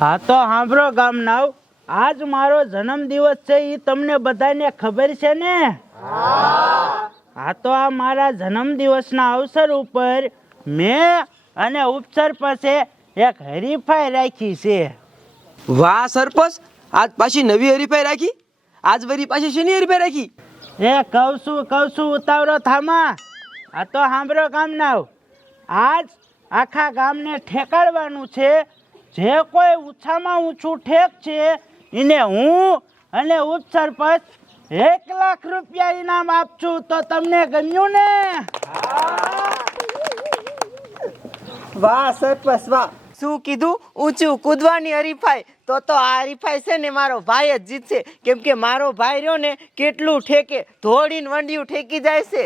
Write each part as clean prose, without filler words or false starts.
હા તો સાંભળો ગામનાઓ, આજ મારો જન્મદિવસ છે એ તમને બધાને ખબર છે ને? હા તો આ મારા જન્મદિવસના અવસર ઉપર મેં અને ઉપસરપંચે એક હરીફાઈ રાખી છે. વાહ સરપંચ, આજ પાછી નવી હરીફાઈ રાખી? આજ વરી પાછી શેની હરીફાઈ રાખી? એ કહું છું ઉતાવળો થામા. આ તો સાંભળો ગામનાઓ, આજ આખા ગામને ઠેકાડવાનું છે. જે કોઈ ઊંચામાં ઊંચું ઠેક છે એને હું અને ઉપસરપંચ 1 લાખ રૂપિયા ઇનામ આપશું. તો તમને ગમ્યું ને? વાહ સરપંચ વાહ, શું કીધું? ઊંચું કૂદવાની હરીફાઈ. તો આ હરીફાઈ છે ને મારો ભાઈ જ જીતશે, કેમ કે મારો ભાઈ રહ્યો ને કેટલું ઠેકે, ધોડીને વંડિયું ઠેકી જાય છે.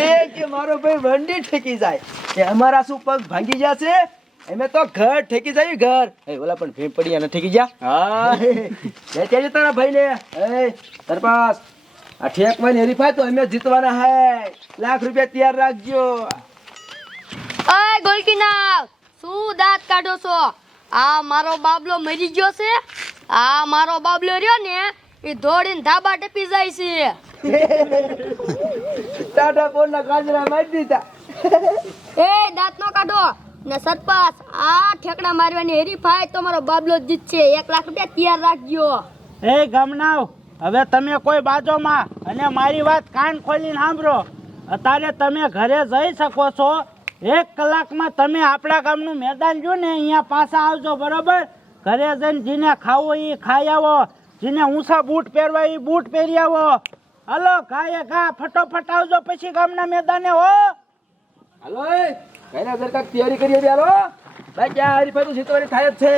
લે કે મારો ભાઈ વંડી ઠેકી જાય, એ અમારા શું પગ ભાંગી ગયા છે? એમે તો ઘર ઠેકી જાય ઘર. એ ઓલા પણ ભેં પડી અને ઠેકી ગયા. હા એ કેજે તારા ભાઈને, એ સરપંચ આ ઠેકવાની હરીફાઈ તો અમે જીતવાના હે. 1 લાખ રૂપિયા તૈયાર રાખજો. ઓય ગોલકીના, શું દાંત કાઢો છો? આ મારો બાબલો મરી ગયો છે. આ મારો બાબલો રહ્યો ને એ દોડીને ધાબા ટપી જાય છે. ટાટા પોરના કાજરા મારી દીધા. એ દાંત નો કાઢો ને સરપંચ, આ ઠેકડા મારવાની હરીફાઈ તો મારો બાબલો જીતશે. 1 લાખ રૂપિયા તૈયાર રાખજો. એ ગામનાઓ, હવે તમે કોઈ બાજોમાં અને મારી વાત કાન ખોલીને સાંભળો. અત્યારે તમે ઘરે જઈ શકો છો. 1 કલાકમાં તમે આપણા ગામનું મેદાન જો ને અહીંયા પાછા આવજો, બરોબર? ઘરે જઈને જેને ખાવું એ ખાઈ આવો, જેને ઊંચા બૂટ પહેરવા એ બૂટ પહેરી આવો. હાલો ઘાએ ઘા ફટોફટ આવજો પછી ગામના મેદાને. હો હાલો એ કઈના સરકાર તૈયારી કરી હતી. હાલો ભાઈ, ક્યાં હરીફાઈ તો જીતવાની થાય જ છે.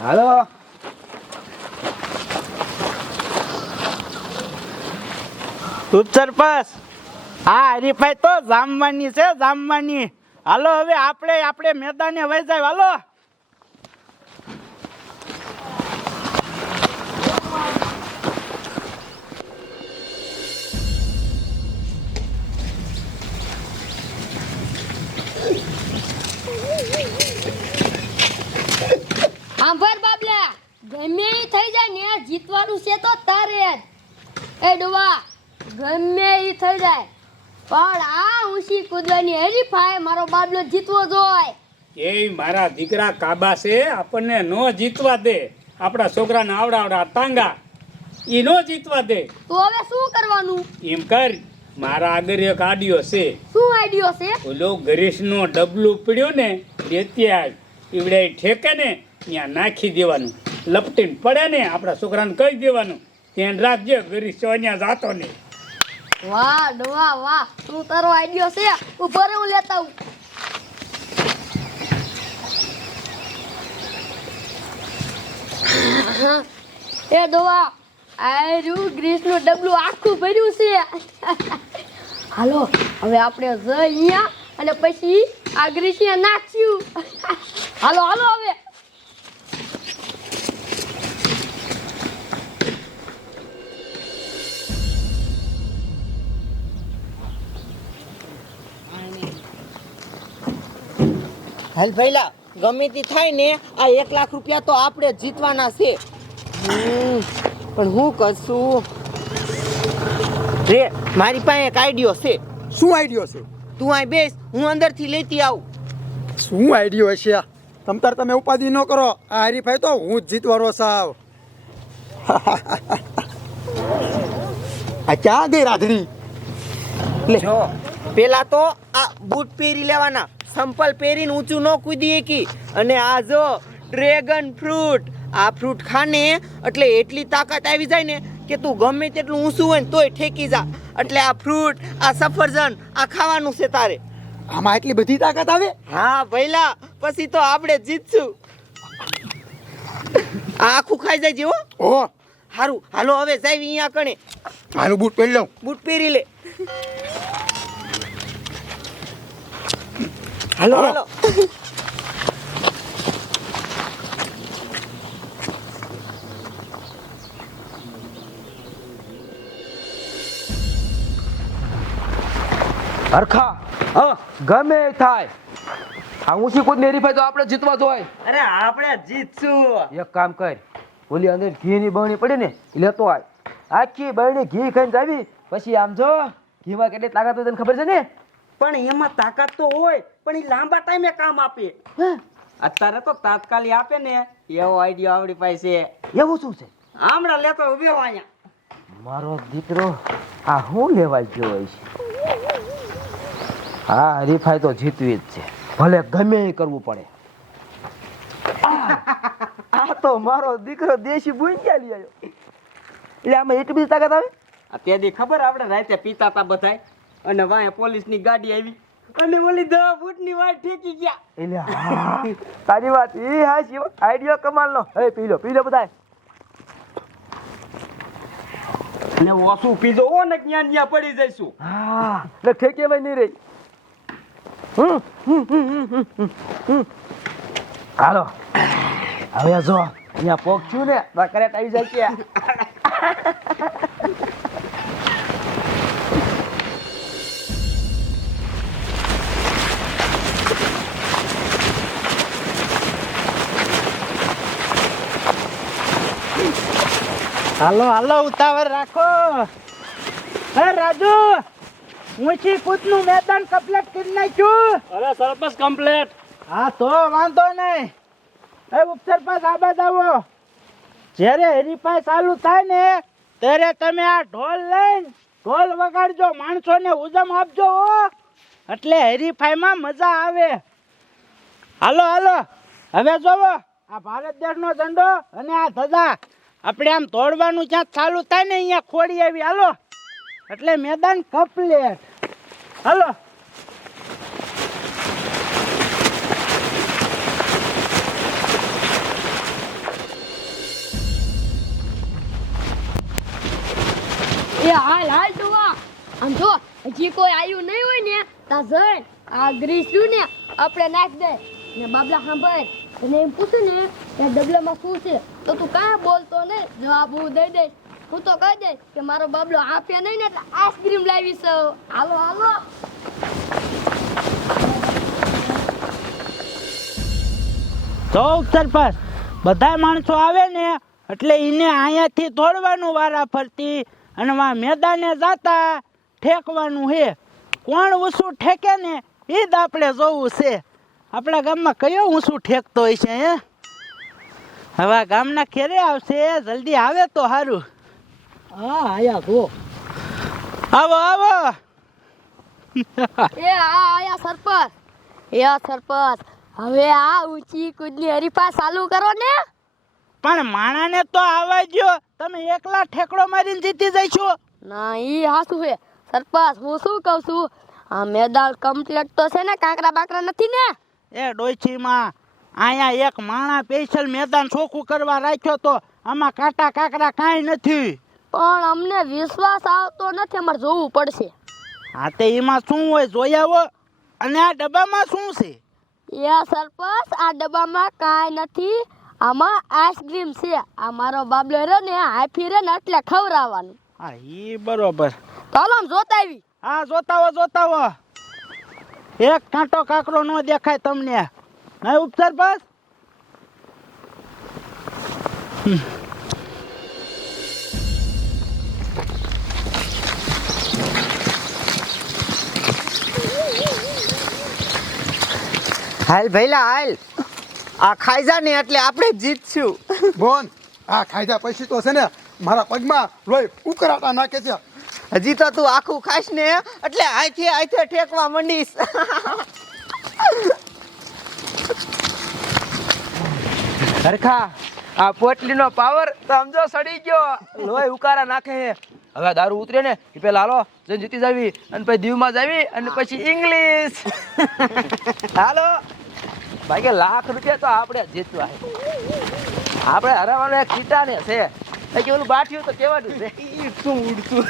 હાલો ઉપસરપંચ, આ હરીફાઈ તો જામવાની છે, જામવાની. હાલો હવે આપણે મેદાને વહી જાય. હાલો સાંભળ બાબલા, ગમે ઈ થઈ જાય ને જીતવાનું છે તો તારે જ. એ ડોવા, ગમે ઈ થઈ જાય પણ આ ઊંચી કૂદવાની હરીફાઈ મારો બાબલો જીતવો જોઈએ. એ મારા દીકરા કાબા છે, આપણને નો જીતવા દે. આપણા છોકરાને આવડા ટાંગા ઈ નો જીતવા દે. તો હવે શું કરવાનું? એમ કર, મારા આગળ એક આડિયો છે. શું આઈડિયો છે? ઓલો ગરીશનો ડબલું પડ્યું ને ત્યાં ઈવડે ઠેકે ને ત્યાં નાખી દેવાનું. લપટીને પડે ને આપણા છોકરાને કહી દેવાનું, ધ્યાન રાખજે ગરીશ ત્યાં જાતો ને. વાહ ડોવા વાહ, શું તારો આઈડિયો છે? ઉપર હું લેતા આવું. એ ડોવા, આ રહ્યું ગ્રીસનું ડબલું આખું ભર્યું છે. હાલો હવે આપણે જઈ અહીંયા અને પછી આ ગ્રીસિયા નાખ્યું. હાલો હાલો હવે. હાલ ભઈલા, ગમે તે થાય ને આ 1 લાખ રૂપિયા તો આપણે જીતવાના છે. પણ હું કરશું રે? મારી પાસે એક આઈડિયો છે. શું આઈડિયો છે? તું અહીં બેસ, હું અંદરથી લેતી આવું. શું આઈડિયો હશે? તમે ઉપાધિ ન કરો, આ હરીફાઈ તો હું જ જીતવાનો સાવ. આ ક્યાં ગઈ રાધડી? જો પેલા તો આ બૂટ પહેરી લેવાના, સંપલ પહેરીને ઊંચું ન કૂદી શકી. અને આ જો ડ્રેગન ફ્રૂટ, આ ફ્રૂટ ખાને એટલે એટલી તાકાત આવી જાય ને કે તું ગમે તેટલું ઊંચું હોય ને તોય ઠેકી જા. એટલે આ ફ્રૂટ, આ સફરજન, આ ખાવાનું છે તારે. આમાં એટલી બધી તાકાત આવે? હા ભઈલા, પછી તો આપણે જીતશું. આ આખું ખાઈ જાય છે હો. ઓહો, સારું હાલો હવે જાય અહીંયા કણે. મારું બૂટ પહેરી લઉં. બૂટ પહેરી લે. હાલો હાલો. હરખા ગમે એ થાય આ ઊંચી કૂદની હરીફાઈ તો આપણે જીતવા જોઈએ. અરે આપણે જીતશું. એક કામ કર, ઓલી અંદર ઘીની બરણી પડી ને એ લેતો આય. આખી બરણી ઘી ખાઈને જાવી, પછી આમ જો ઘીમાં કેટલી તાકાત હોય તને ખબર છે ને? પણ એમાં તાકાત તો હોય, પણ એ લાંબા ટાઈમે કામ આપે. અત્યારે તો તાત્કાલિક આપે ને એવો આઈડિયા આપણી પાસે છે. એવું શું છે? હમણાં લેતો ઉભો અહીંયા. મારો દીકરો આ હું લેવા ગયો હોય છે? હા, હરીફાઈ તો જીતવી જ છે, ભલે ગમે એ કરવું પડે. આ તો મારો દીકરો દેશી ભૂંગ્યા લઈ આવ્યો. એટલે આમાં એટલી બધી તાકાત આવે? તેથી ખબર આપણે રાતે પીતા હતા બધાય, અને વાંહે પોલીસની ગાડી આવી અને ઓલી 10 ફૂટની વાટ ઠેકી ગયા. એટલે હા, તારી વાત એ હાચી હો. આઈડિયો કમાલનો. એ પી લો બધાય. અને ઓછું પીજો હો ને ન્યા ન્યા પડી જઈશું. હા, એટલે ઠેકેવાય નહીં રહી. હાલો હવે જો અહીંયા પોગચ્યું ને તો કરેક્ટ આવી જાય કે. હાલો ઉતાવળ રાખો. હે રાજુ, ઊંચી કૂદનું મેદાન કમ્પ્લીટ કરી નાખ્યું. અરે સરપંચ કમ્પ્લેટ. હા તો વાંધો નહીં. એ ઉપસરપંચ આ બાજુ આવો. જ્યારે હરીફાઈ ચાલુ થાય ને ત્યારે તમે આ ઢોલ લઈને ઢોલ વગાડજો, માણસોને ઉજમ આપજો હો, એટલે હરીફાઈમાં મજા આવે. હાલો હવે જોવો, આ ભારત દેશનો ઝંડો અને આ ધજા આપણે આમ તોડવાનું જ્યાં ચાલુ થાય ને અહીંયા ખોડી આવી. હાલો એટલે મેદાન કમ્પ્લીટ. હાલો. એ હાલ ડોવા, આમ જો હજી કોઈ આવ્યું નહીં હોય ને તા જઈને આ ગ્રીસ રહ્યું ને આપણે નાખ દે ને બાબલા સાંભળ અને એમ પૂછે ને કે ડબલામાં શું છે તો તું કાંઈ બોલતો નહીં, જવાબ હું દઈ દઈશ. હું તો કહી દઈશ કે મારો બાબલો આપે નહીં ને એટલે આઈસ્ક્રીમ લાવી છે. હાલો તો સરપંચ બધા માણસો આવે ને એટલે એને અહીંયાથી તોડવાનું વારા ફરતી અને વા મેદાને જાતા ઠેકવાનું છે. કોણ ઊંચું ઠેકે ને એ જ આપણે જોવું છે. આપણા ગામમાં કયો ઊંચું ઠેકતો હોય છે? હે, હવે આ ગામના ખેરે આવશે, જલ્દી આવે તો સારું. હા આયા તો આવો. એ આયા સરપંચ. સરપંચ હવે આ ઊંચી કૂદની હરીફા ચાલુ કરો ને. પણ માણાને તો આવવા દ્યો, તમે એકલા ઠેકડો મારીને જીતી જઈશો. ના ઈ હાસું છે સરપંચ. હું શું કહું છું, આ મેદાન કમ્પ્લીટ તો છે ને, કાંકરા બાકરા નથી ને? એ ડોઈચીમાં અહીંયા એક માણા સ્પેશિયલ મેદાન ચોખ્ખું કરવા રાખ્યો તો આમાં કાંટા કાકરા કાંઈ નથી. પણ અમને વિશ્વાસ આવતો નથી, અમારે જોવું પડશે. હા તે એમાં શું હોય જોઈ આવો. અને આ ડબ્બામાં શું છે? એ સરપંચ આ ડબ્બામાં કાંઈ નથી, આમાં આઈસ્ક્રીમ છે. આ મારો બાબલો રે ને હાફી રે ને એટલે ખવડાવવાનું. હા ઈ બરોબર. ચાલો આમ જોતા આવી. હા જોતાવો. એક કાંટો કાકરો ન દેખાય તમને નહીં ઉપસરપંચ? હાલ ભઈલા હાલ, આ ખાઈ જા ને એટલે આપણે જ જીતશું. બોન આ ખાધા પછી તો છે ને મારા પગમાં લોહી ઉકળાટા નાખે છે. હજી તો તું આખું ખાઈશ ને એટલે આઈથે ઠેકવા મંડીશ. સરખા આ પોટલીનો પાવર તો સમજો સડી ગયો. લોહી ઉકારા નાખે છે. હવે દારૂ ઉતરે ને એ પેલા હાલો જઈને જીતી જાવી, અને પછી દીવમાં જાવી, અને પછી ઇંગ્લિશ. હાલો ભાઈ, ₹1,00,000 તો આપણે જીતવા છે. આપણે હરાવવાનો એક ચીટાને છે. કે ઓલું બાઠ્યું તો કેવાનું છે? શું ઉડતું.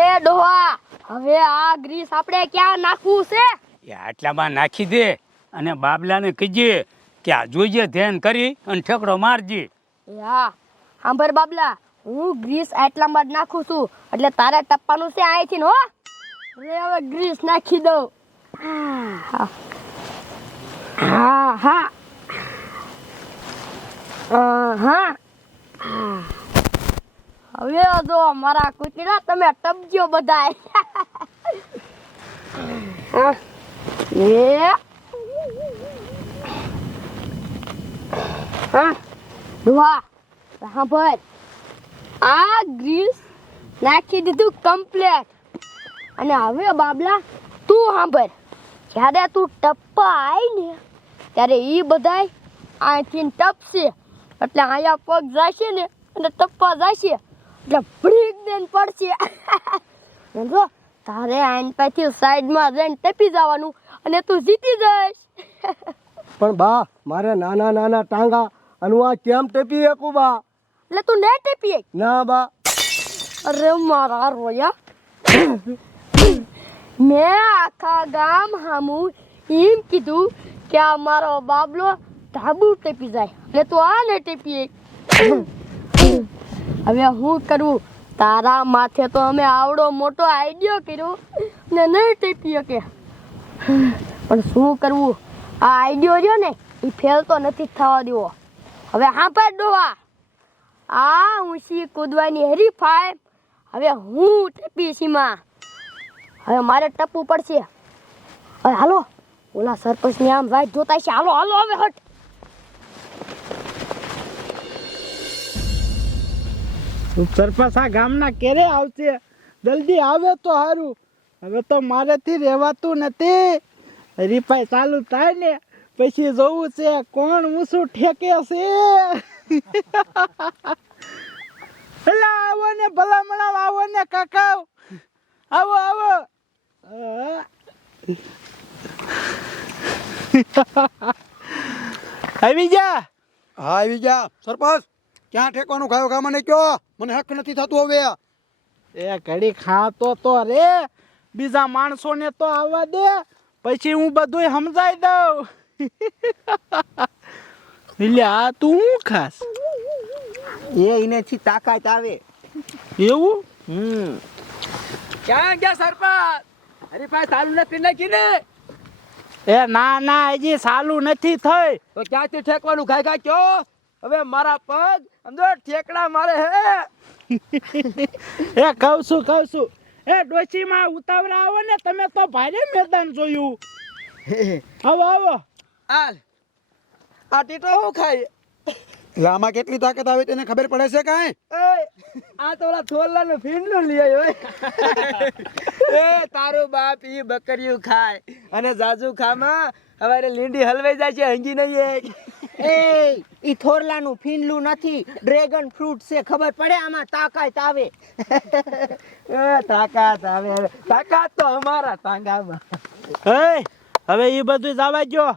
એ ડોહા, હવે આ ગ્રીસ આપણે ક્યાં નાખવું છે? એ આટલામાં નાખી દે અને બાબલાને કહીજે કે આ જોઈએ ધ્યાન કરી અને ઠેકડો મારજે. હા સાંભળ બાબલા, હું ગ્રીસ આટલામાં જ નાખું છું એટલે તારે ટપ્પાનું છે અહીંથી હો. હવે ગ્રીસ નાખી દઉં. હા હા હા. હવે જો મારા કૂતરા તમે ટપજો બધાય. એ હા ડોહા સાંભળ, આ ગ્રીસ નાખી દીધું કમ્પ્લેટ. અને હવે બાબલા તું સાંભળ, જ્યારે તું ટપ્પા આવી ને ત્યારે એ બધાય અહીંથી ટપશે એટલે અહીંયા પગ જશે ને અને ટપ્પા જશે એટલે બ્રેક દેન પડશે. જો તારે આઈન પાછી સાઈડમાં જઈને ટપી જવાનું અને તું જીતી જઈશ. પણ બા મારે નાના નાના ટાંગા અને હું આ કેમ ટેપી શકું બા? એટલે તું ને ટપી એક. ના બા. અરે મારા રોયા, મેં આખા ગામ હામું એમ કીધું કે આ મારો બાબલો ધાબુ ટેપી જાય એટલે તું આ ને ટેપી એક. હવે હું કરું? તારા માથે તો અમે આવડો મોટો આઈડિયો કર્યો ને નહીં ટેપી શકે, પણ શું કરવું? આ આઈડિયો રહ્યો ને એ ફેલ તો નથી થવા દેવો. હવે હા પાડ ડોવા, આ ઊંચી કૂદવાની હરીફાઈ હવે હું ટેપી સીમા. હવે મારે ટપવું પડશે. હવે હાલો, ઓલા સરપંચની આમ વાઈટ જોતા છે. હાલો હાલો હવે હટ. સરપંચ આ ગામના ક્યારે આવશે? જલ્દી આવે તો સારું. હવે તો મારેથી રહેવાતું નથી. હરીફાઈ ચાલુ થાય ને પછી જોવું છે કોણ ઊંચું ઠેકે છે. પેલા આવો ને ભલામણા, આવો ને કાકા, આવો આવો. આવી જા. હા આવી જા. સરપંચ ક્યાં ઠેકવાનું ખાયો ખા મને કયો, મને હક નથી થતું હવે. એ ઘડી ખાતો તો રે, બીજા માણસોને તો આવવા દે, પછી હું બધું સમજાઈ દઉં. એટલે આ તું હું ખાસ એનેથી તાકાત આવે. એવું? ક્યાં ગયા સરપંચ? હરીફાઈ ચાલુ નથી નાખી ને? એ ના ના, હજી ચાલુ નથી થઈ. તો ક્યાંથી ઠેકવાનું ખાઈ ખાઈ કયો? હવે મારા પગ સમજો ઠેકડા મારે હે. એ કહું છું એ ડોશીમાં ઉતાવળા આવો ને, તમે તો ભારે મેદાન જોયું. આવો આવો. આ ટીટો શું ખાય? એટલે આમાં કેટલી તાકાત આવે તેને ખબર પડે છે કાંઈ? આ તો ઓલા થોરલાનું ફીંડલું લઈ આવ્યો. એ તારું બાપ ઈ બકરીયું ખાય અને જાજુ ખામાં હવારે લીંડી હલવાઈ જાય છે, હંગી નહીં. એ ઈ થોરલાનું ફીંડલું નથી, ડ્રેગન ફ્રૂટ છે. ખબર પડે? આમાં તાકાત આવે. તાકાત આવે, તાકાત તો અમારા ટાંગામાં. હવે એ બધું જવા દો.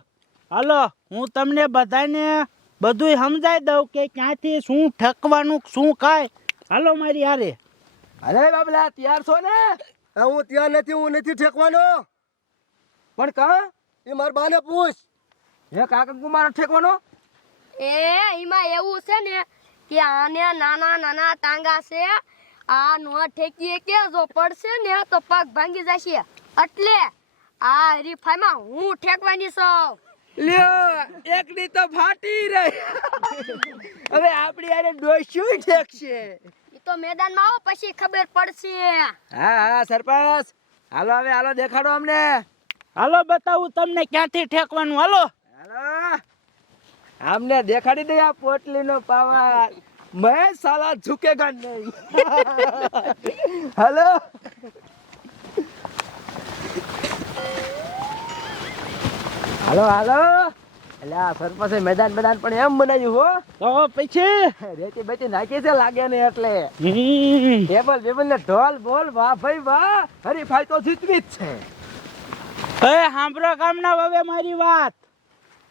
હાલો, હું તમને બધાને બધું સમજાઈ દઉં કે ક્યાંથી શું ઠકવાનું, શું કાંઈ. હાલો મારી હારે. અરે બાબલા તૈયાર છો ને? હું તૈયાર નથી, હું નથી ઠેકવાનો. પણ કા એ મારા બાને પૂછ, હે કાકા કુમાર ઠેકવાનો? એમાં એવું છે ને કે આને નાના નાના ટાંગા છે, આ નો ઠેકીએ કે જો પડશે ને તો પગ ભાંગી જશે. એટલે આ હરીફાઈમાં હું ઠેકવાની છું. લ્યો એકની તો ફાટી રહી. હવે આપણી આને ડોસ્યું ઠેકશે. ઈ તો મેદાનમાં આવો પછી ખબર પડશે. હા સરપંચ, હાલો હવે હાલો દેખાડો અમને. હાલો બતાવું તમને ક્યાંથી ઠેકવાનું. હાલો હાલો અમને દેખાડી દે આ પોટલીનો પાવર. મેં સાલા ઝુકેગા નહીં. હાલો હાલો હાલો. એટલે આ સરપંચે મેદાન પણ એમ બનાવ્યું હો. તો પછી રેતી બેતી નાખી છે લાગે ને એટલે. ટેબલ ને ઢોલ બોલ, વાહ ભાઈ વાહ, હરીફાઈ તો જીતવી જ છે. એ સાંભળો ગામના હવે મારી વાત.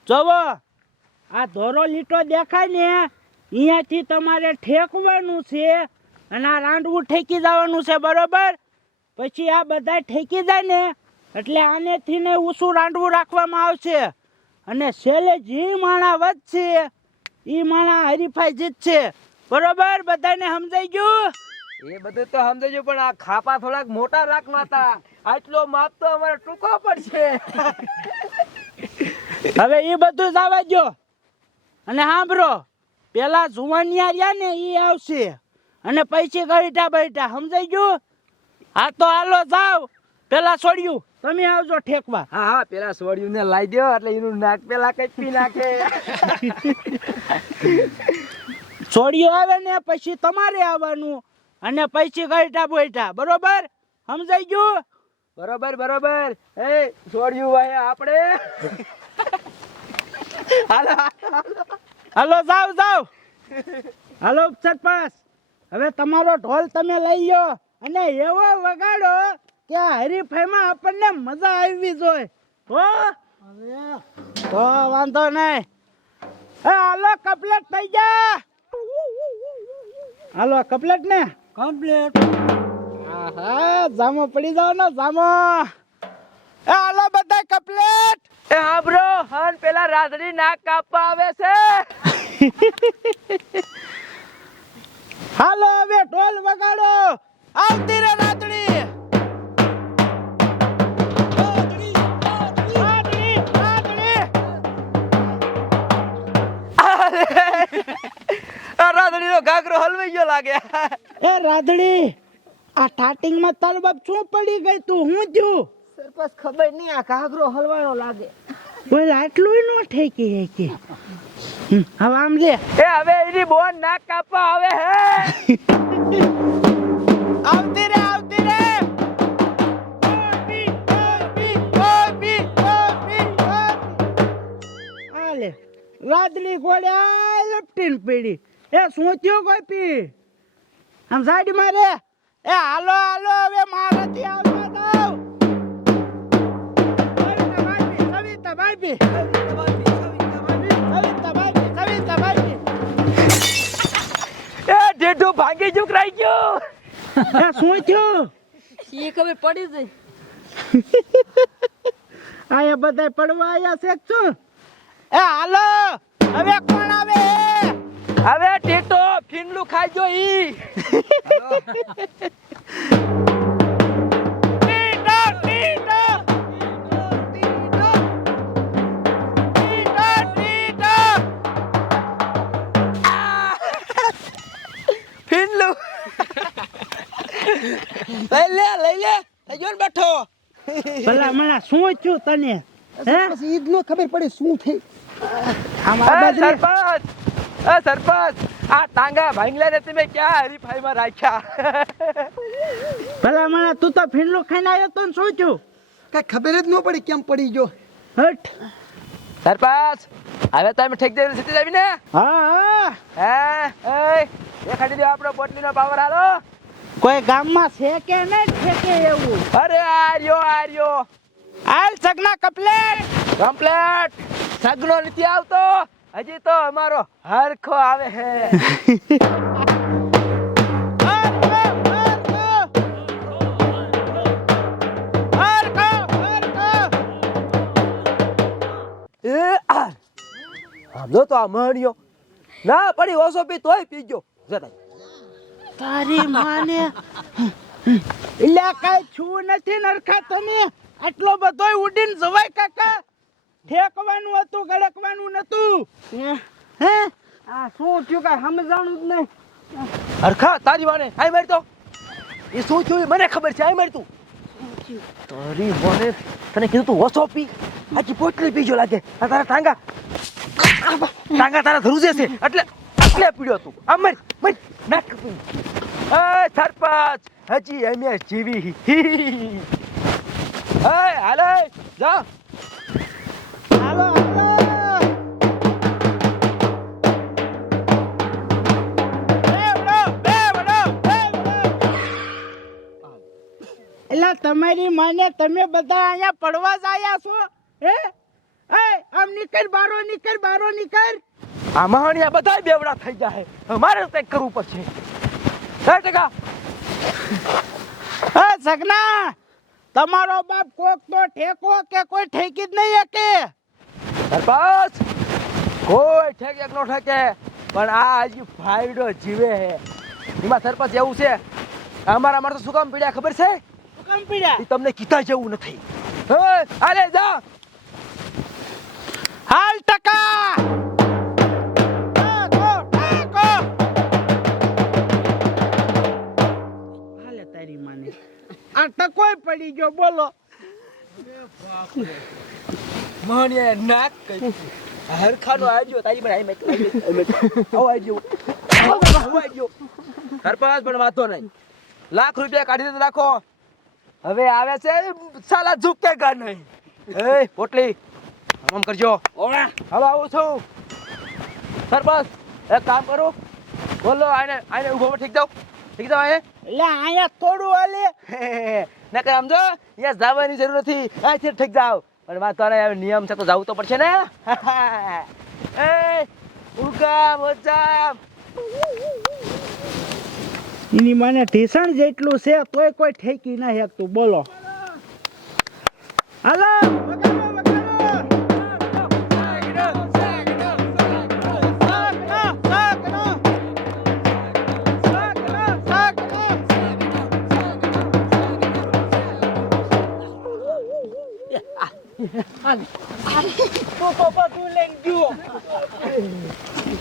જોવો, આ ધોરો લીટો દેખાય ને અહીંયાથી તમારે ઠેકવાનું છે અને આ રાંડવું ઠેકી જવાનું છે, બરોબર? પછી આ બધા ઠેકી જાય ને એટલે આનેથી ને ઊંચું રાંડવું રાખવામાં આવશે. અને છેલ્લે જે માણા વધશે એ માણા હરીફાઈ જીતશે. બરોબર, બધાને સમજાઈ ગયું? એ બધું તો સમજાજો, પણ આ ખાપા થોડાક મોટા રાખવા હતા. આટલો માપ તો અમારે ટૂંકો પડશે. હવે એ બધું જ આવવા દો. અને સાંભળો, પેલા જુવાનિયા રહ્યા ને એ આવશે અને પૈસે ગઈઠા બૈઠા. સમજાઈ ગયું? હા તો હાલો જાવ. પેલા છોડ્યું તમે આવજો ઠેકવા. હા હા, પેલા સોડિયું ને લાવી દો એટલે એનું નાક પેલા કચપી નાખે. છોડ્યું આવે ને પછી તમારે આવવાનું અને પૈસે ગઈઠા બૈઠા. બરોબર, સમજાઈ ગયું? બરોબર બરોબર. એ સોડિયું ભાઈ આપણે હાલો હાલો જાવ જાવ. હાલો સરપંચ, હવે તમારો ઢોલ તમે લઈ લો અને એવો વગાડો કે આ હરીફાઈમાં આપણને મજા આવવી જોઈએ. હો તો વાંધો નહીં. હાલો કમ્પ્લેટ થઈ જા. હાલો કમ્પ્લેટ ને કમ્પ્લેટ. હા જામો પડી જાવ ને જામો. હાલો બધા કમ્પ્લેટ. એ હા બ્રો, હન પેલા રાધડી નાક કાપવા આવે છે. હાલો હવે ઢોલ વગાડો. આવતી રે રાતડી. આ રાધડી નો ઘાઘરો હલવાઈ ગયો લાગે. એ રાધડી, આ સ્ટાર્ટિંગ માં તાર બાપ શું પડી ગઈ તું? હું થયું? સરપંચ ખબર નહીં, આ ઘાઘરો હલવાનો લાગે. બોલ આટલું નો ઠેકી કે. હવે આમ લે. એ હવે એની બોન નાક કાપવા આવે હે. આવતી રે આવતી રે. આલે રાધડી ગોળ્યા લપટીને પડી. એ શું થયું ગોપી? આમ સાઈડ માં રે. એ હાલો હાલો હવે મારાથી આવતા જાવ. સવિતા ભાભી એ ઢેઢું ભાગી જુકરાઈ ગયો. એ શું થયું? શી ખબર પડી જઈ. આયા બધા પડવા આયા છે શું? એ હાલો હવે કોણ આવે? હવે ટેટો ફીંડલું ખાઈ જો ઈ. ટીટો ટીટો ફીંડલું લઈ લે થઈ ગયો ને બેઠો. ભલા મને શું થયું તને? હે પછી ઈદ નો ખબર પડે શું થઈ. સરપંચ, સરપંચ, આ ટાંગા ભાંગલા ને તમે ક્યાં હરીફાઈમાં રાખ્યા? ભલા મને તું તો ફીંડલું ખાઈને આવ્યો તો ને શું થયું? કઈ ખબર જ ન પડી કેમ પડી ગયો. હટ. સરપંચ, હવે તમે ઠેકેદારી સીધી આવી ને? હા હા. હે દેખાડી દો આપણો બોટલીનો પાવર હાલો. કોઈ ગામમાં છે કે નહીં ઠેકે એવું? અરે આર્યો હાલ સગના કપલેટ. કમ્પ્લેટ. સગનો નથી આવતો, હજી તો અમારો હરખો આવે હે. જો તો આ મણ્યો ના પડી ઓછો પી તોય પી ગયો. તારી માને એટલે કઈ છું નથી નરખા તમે. આટલો બધોય ઉડીને જવાય કાકા. ઠેકવાનું હતું, ગળકવાનું નતું. હે આ શું થયું કાંઈ સમજાણું જ નહીં. હરખા તારી વાને આઈ મારી તો એ શું થયું મને ખબર છે. આઈ મારી તું તારી વાને તને કીધું તું ઓછો પી, આજી પોટલી પીજો લાગે. આ તારા ટાંગા તારા ધ્રુજે છે એટલે પીડ્યો તું. આમ મર નાક કાપી. એ સરપંચ હજી એમ જીવી. હાલે જા. હાલો હાલો. એલા તમારી માને તમે બધા અહીંયા પડવા જ આયા છો? હે આમ નીકળ બારો નીકળ. આ મહાણિયા બધા બેવડા થઈ જાય. મારે કંઈક કરવું પડશે. ટકા સગના તમારો બાપ કોક તો ઠેકો કે કોઈ ઠેકી જ નહીં કે? સરપંચ કોઈ ઠેકે નો ઠેકે પણ આ હજી ફાયડો જીવે હે એમાં સરપંચ એવું છે અમારા તો શું કામ પીડ્યા ખબર છે શું કામ પીડ્યા ઈ તમને કીધા જેવું નથી હે હાલે જા હાલ ટકા હાલે તારી માને આ ટકોય પડી ગયો બોલો મોહનિયા નાક કરી હરખાનો આજો તારી પર આઈ આવો આજો સરપંચ પણ વાતો નહીં લાખ રૂપિયા કાઢી દે રાખો હવે આવે છે સાલા ઝુકેગા નહીં એ પોટલી આમ કરજો ઓળા હવે આવું છું સરપંચ એક કામ કરો બોલો આને ઉભો ઠીક જાવ એટલે અહીંયા થોડું હાલે નકર સમજો અહીંયા જવાની જરૂર નથી અહીંથી ઠીક જાવ પણ વાતો નહીં નિયમ છે તો જવું તો પડશે ને એ ઉગા મોજા એની મને ઢીસણ જેટલું છે તોય કોઈ ઠેકી ના શકતું બોલો હાલો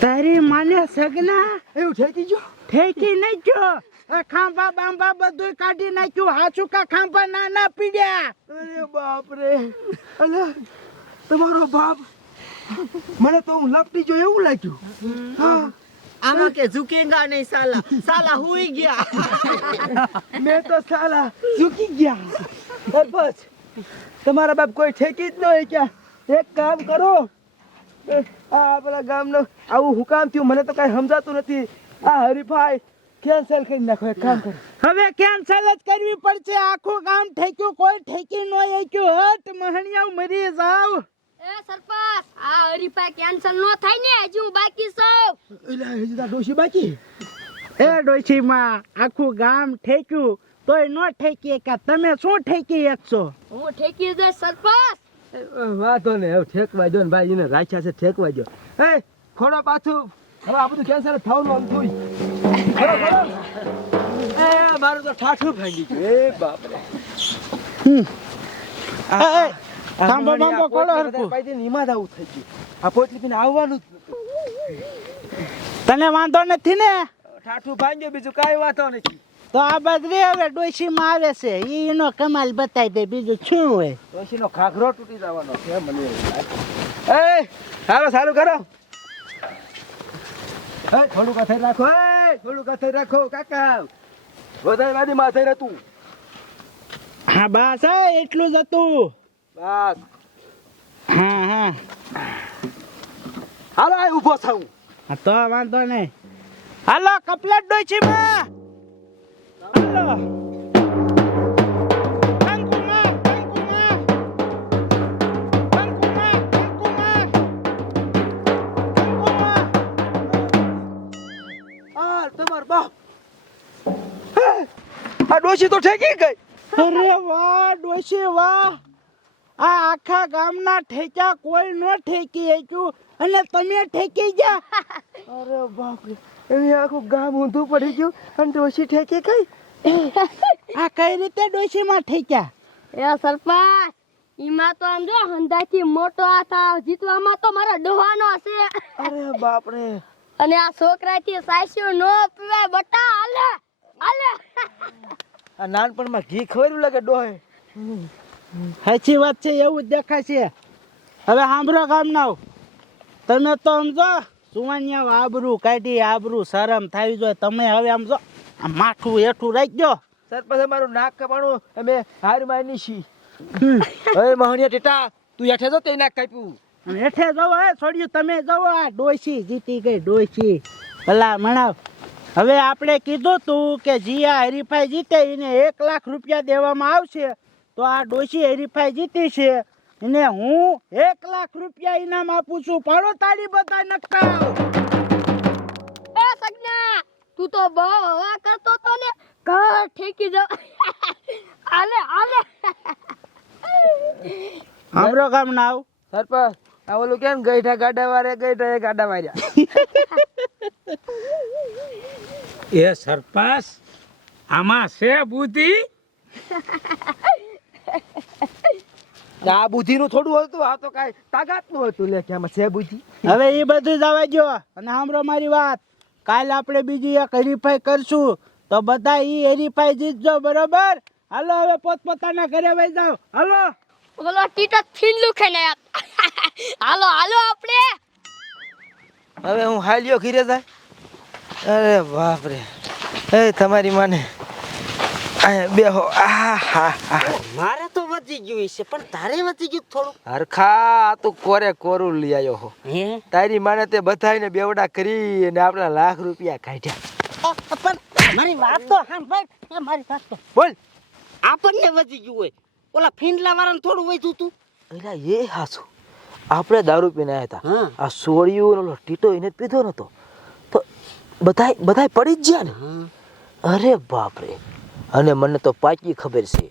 તારી માને સગના એવું ઠેકી ગયો ઠેકી નહીં ગયો ખાંભા બાંભા બધું કાઢી નાખ્યું હાચુકા ખાંભા નાના પીડ્યા અરે બાપ રે અલા તમારો બાપ મને તો હું લપટી જો એવું લાગ્યું હા આમાં કે ઝુકેગા નહીં સાલા સાલા હુઈ ગયા મેં તો સાલા ઝૂકી ગયા સરપંચ તમારા બાપ કોઈ ઠેકી જ ન હોય ક્યાં એક કામ કરો આ આપણા ગામનો આવું હું કામ થયું મને તો કઈ સમજાતું નથી આ હરીફાઈ કેન્સલ કરી નાખો એક કામ કરો હવે કેન્સલ જ કરવી પડશે આખું ગામ ઠેક્યું કોઈ ઠેકી ન હક્યું હટ મહણિયા મરી જાવ એ સરપંચ આ હરીફાઈ કેન્સલ નો થાય ને હજુ બાકી સૌ એલા હજી તો ડોશી બાકી એ ડોશીમાં આખું ગામ ઠેક્યું તોય નો ઠેકી કે તમે શું ઠેકી એકશો હું ઠેકી દે સરપંચ વાતો ને હવે ઠેકવા દો ને ભાઈ એને રાખ્યા છે ઠેકવા દો એ ખોડો પાછું હવે આ બધું કેન્સલ થવાનું આમ થયું ખોડો ખોડો એ મારું તો ઠાઠું ભાંગી ગયું એ બાપ રે ખાંભો બાંભો ખોડો હરખું નિમાદ આવું થઈ ગયું આ પોટલી પીને આવવાનું જ નતું તને વાંધો નથી ને ઠાઠું ભાંગ્યું બીજું કાંઈ વાતો નથી તો આ બદરી હવે ડોશીમાં આવે છે એનો કમાલ બતાવી દે બીજું શું હોય ડોશીનો ખાખરો તૂટી જવાનો છે મને એવું લાગે. એ સારું સારું કરો એ થોડું કથઈ રાખો એ થોડું કથઈ રાખો કાકા વધારે વાદી માથે રહેતું હા બસ એટલું જ હતું બસ હા હા હાલો આ ઊભો થાઉં હા તો વાંધો નહીં હાલો કપલેટ ડોશીમાં હાલો કંકુમાં કંકુમાં કંકુમાં કંકુમાં કંકુમાં આ તમાર બાપ આ ડોશી તો ઠેકી ગઈ અરે વાહ ડોશી વાહ આ આખા ગામના ઠેક્યા કોઈ નો ઠેકી શક્યું અને તમે ઠેકી ગયા અરે બાપ રે એની આખું ગામ ઊંધું પડી ગયું અને ડોશી ઠેકી ગઈ આ કઈ રીતે ડોશીમાં ઠેક્યા એ સરપંચ ઈમાં તો આમ જો હંધાથી મોટો હાથ આ જીતવામાં તો મારો ડોહાનો છે અરે બાપ રે અને આ છોકરાથી સાસ્યું નો પીવાય બટા હાલે હાલે આ નાનપણમાં ઘી ખવડાવ્યું લાગે ડોહે સાચી વાત છે એવું જ દેખાય હવે સાંભળો ગામના તમે તો સમજો સુવાનિયા આબરૂ કાઢી આબરૂ શરમ થાવી જોઈએ તમે હવે સમજો આ માથું હેઠું રાખજો સરપંચ મારું નાક કપાણું અમે હાર માની છી હવે મહણિયા ટેટા તું હેઠે જો તે નાક કાપ્યું અને હેઠે જવો હે છોડ્યું તમે જવો આ ડોશી જીતી ગઈ ડોશી ભલા મણાવ હવે આપણે કીધું તું કે જી આ હરીફાઈ જીતે એને 1 લાખ રૂપિયા દેવામાં આવશે તો આ ડોશી હરીફાઈ જીતી છે એને હું 1 લાખ રૂપિયા ઇનામ આપું છું પાડો તાળી બધા નક્કા એ સગના તું તો બહુ હવા કરતો તો ને ઘર ઠેકી જાવ હાલે હાલે આમરો ગામ ના આવ સરપંચ આ ઓલું કેમ ગઈઠા ગાડા વારે ગઈઠા એ ગાડા માર્યા. એ સરપાસ આમાં છે બુદ્ધિ. આ બુદ્ધિનું થોડું હતું, આ તો કાંઈ તાકાતનું હતું. લે કે આમાં છે બુદ્ધિ. હવે એ બધું જવા દો અને સાંભળો મારી વાત. કાલે આપણે બીજી એક હરીફાઈ કરશું તો બધા ઈ હરીફાઈ જીતજો, બરોબર? હાલો હવે પોતપોતાના ઘરે વહી જાઓ. હાલો. ઓલો ટીટો થીંડલું ખાઈને હાલો હાલો આપણે. હવે હું હાલ્યો ઘીરે જાય. અરે બાપ રે, એ તમારી માને બેહો. મારે તો વધી ગયું છે પણ તારે વધી ગયું થોડું. હરખા તું કોરે કોરું લઈ આવ્યો હો. હે તારી માને તે બધાયને બેવડા કરી અને આપણા લાખ રૂપિયા કાઢ્યા. પણ મારી વાત તો સાંભળ. મારી વાત તો બોલ. આપણને વધી ગયું હોય, ઓલા ફીંડલા વાળાને થોડું વધ્યું તું. અલા એ હાસુ, આપણે દારૂ પીને આવ્યા હતા. હા. આ સોળિયું ઓલો ટીટો એને જ પીધો નતો તો બધાય પડી જ ગયા ને. અરે બાપ રે, અને મને તો પાકી ખબર છે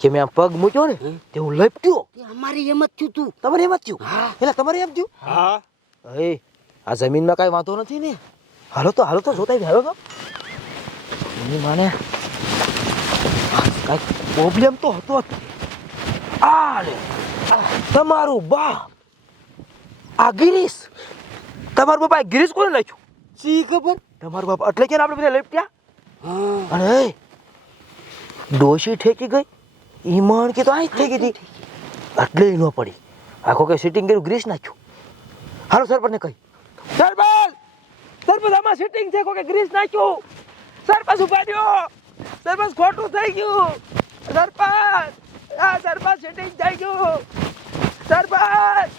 કે મેં આ પગ મૂક્યો ને તે હું લપટ્યો. અમારી એમ જ થયું તું. તમારે એમ જ થયું? એટલે તમારે એમ થયું? હા એ આ જમીનમાં કાંઈ વાંધો નથી ને? હાલો તો જોતા હાલો તો. એની માને કાંઈક પ્રોબ્લેમ તો હતો જ. આ લે તમારું બાપ આ ગિરીશ, તમારું બાપા ગિરીશ કોને નાખ્યું? શી ખબર. તમારું બાપ એટલે કે આપણે બધા લપટ્યા. અને ડોશી ઠેકી ગઈ, ઈમાન કે તો આ જ ઠેકી હતી એટલે ન પડી. આખો કે સિટિંગ કર્યું ગ્રીસ નાખ્યું. હાલો સરપંચને કહી, સરપંચ આમાં સિટિંગ છે, કોઈ ગ્રીસ નાખ્યું. સરપંચ ઉભા રહ્યો, સરપંચ ખોટું થઈ ગયું. સરપંચ સિટિંગ થઈ ગયું. સરપંચ